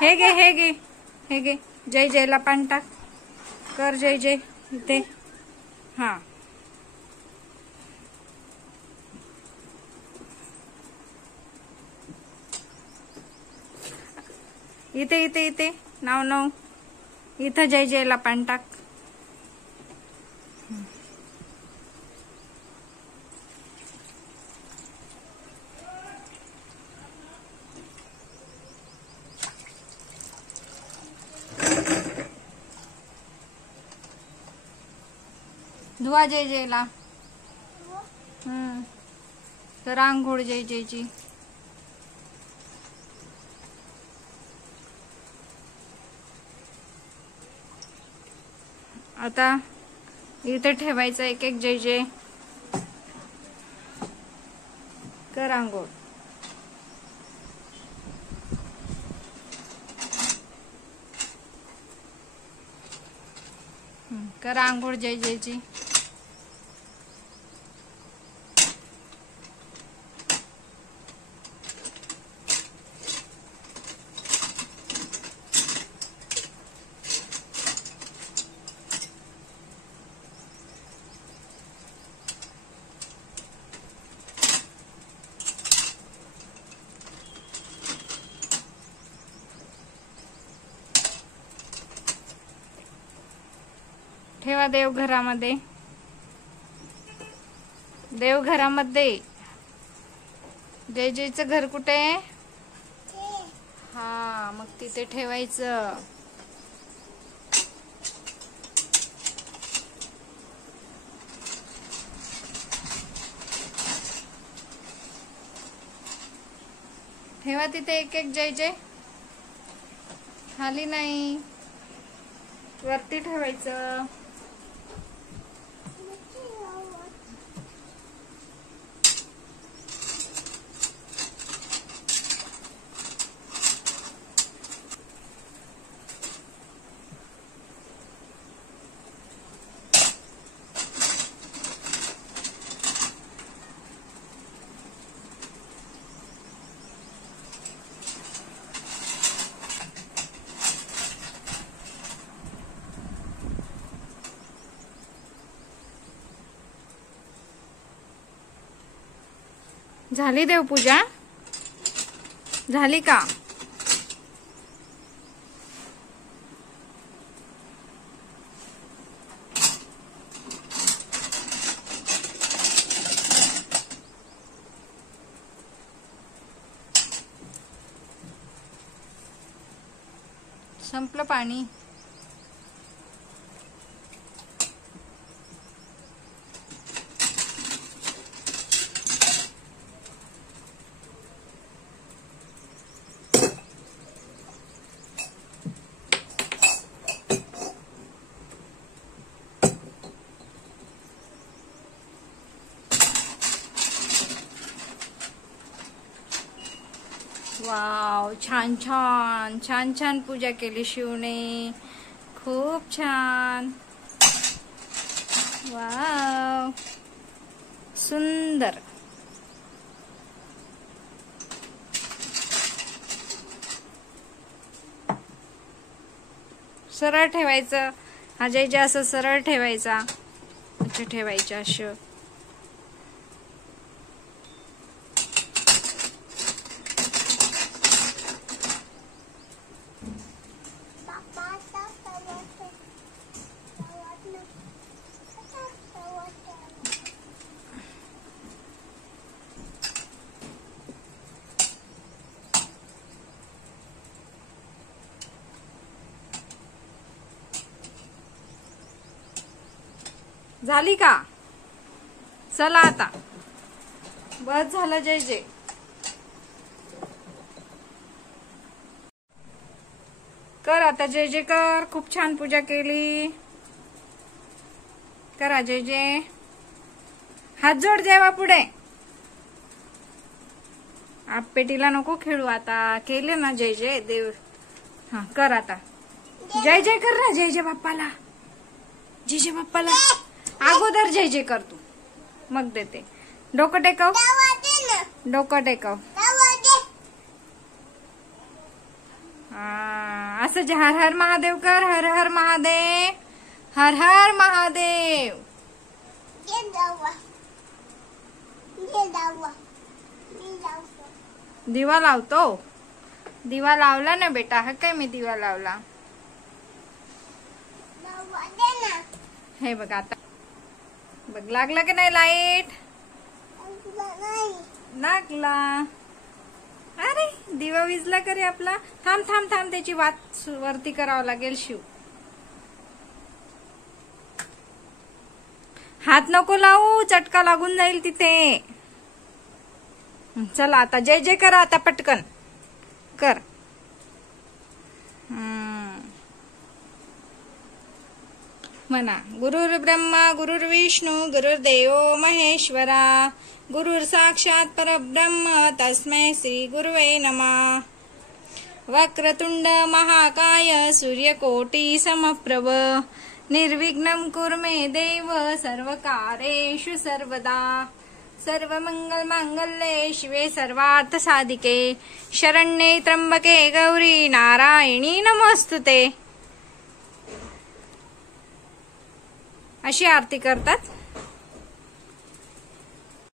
हे घे हे घे हे घे. जय जयला पान टाक. कर जय जय इथे. हा इथे इथे इथे नाव नाव इथं जय जयला पान टाक. धुवा जय जयला. तर आंघोळ जय जयची. आता इथे ठेवायचं एक एक जय जय. कर आंघोळ. कर आंघोळ जय जयची. ठेवा देवघरामध्ये. देवघरामध्ये जय जयचं घर कुठे आहे? हा मग तिथे ठेवायचं. ठेवा तिथे एक एक जय जय. खाली नाही वरती ठेवायचं. झाली देवपूजा? झाली का? संपलं पाणी. वाव छान छान छान छान पूजा केली शिवने. खूप छान. वाव सुंदर. सरळ ठेवायचं. हा जय जय असं सरळ ठेवायचा. अच्छा ठेवायचं असं. झाली का? चला आता बस झालं जय जय. कर आता जय जय कर. खूप छान पूजा केली. करा जय जय. हात जोड देवा पुढे. आप पेटीला नको खेळू आता. केले ना जय जय देव. हा कर आता जय जय कर ना. जय जय बाप्पाला. जय जय बाप्पाला. अगोदर जय जय कर तू मग देते. डोकं टेकव. डोकं टेकव. असं हर हर महादेव कर. हर हर महादेव. हर हर महादेव. दिवा लावतो. दिवा लावला ना बेटा. हा काय मी दिवा लावला. हे बघ आता बघ लागला की नाही लाईट. लागला. अरे दिवा विजला करे आपला. थांब थांब थांब त्याची वात वरती करावं लागेल शिव. हात नको लावू चटका लागून जाईल तिथे. चला आता जय जय करा आता पटकन कर. म्हणा गुरुर् ब्रह्मा गुरुर्विष्णू गुरुर्देव महेश्वरा गुरुर् साक्षात परब्रह्म तस्मै श्री गुरुवे नमः. वक्रतुंड महाकाय सूर्यकोटि समप्रभ निर्विघ्नं कुरु मे देव सर्वकार्येषु सर्वदा. सर्वमंगल मांगल्ये शिवे सर्वार्थ साधिके शरण्ये त्र्यंबके गौरी नारायणी नमोस्तुते. अशी आरती करतात.